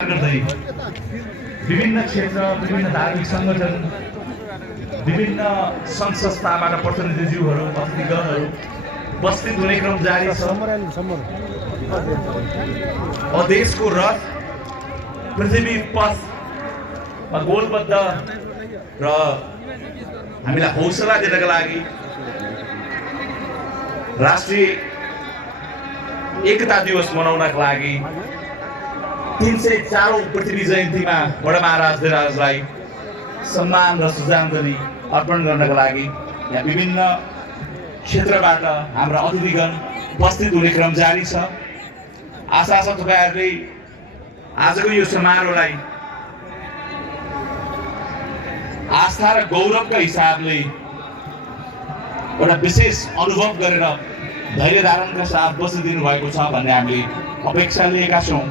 गर्दै विभिन्न क्षेत्र, विभिन्न धार्मिक सङ्गठन, विभिन्न सङ्घ संस्थाबाट प्रतिनिधिज्यूहरू, अतिथिगणहरू उपस्थित हुने क्रम जारी छ। देशको रथ पृथ्वी पथमा गोलबद्ध र हामीलाई हौसला दिनका लागि राष्ट्रिय एकता दिवस मनाउनका लागि 304औं पृथ्वी जयन्तीमा बडा महाराज धिराजलाई सम्मान र श्रद्धाञ्जली अर्पण गर्नका लागि यहाँ विभिन्न क्षेत्रबाट हाम्रा अतिथिगण उपस्थित हुने क्रम जारी छ। आशा छ तपाईहरुले आजको यो समारोहलाई आस्था र गौरवका हिसाबले एउटा विशेष अनुभव गरेर धैर्य धारणका साथ बसिदिनु भएको छ भन्ने हामीले अपेक्षा लिएका छौँ।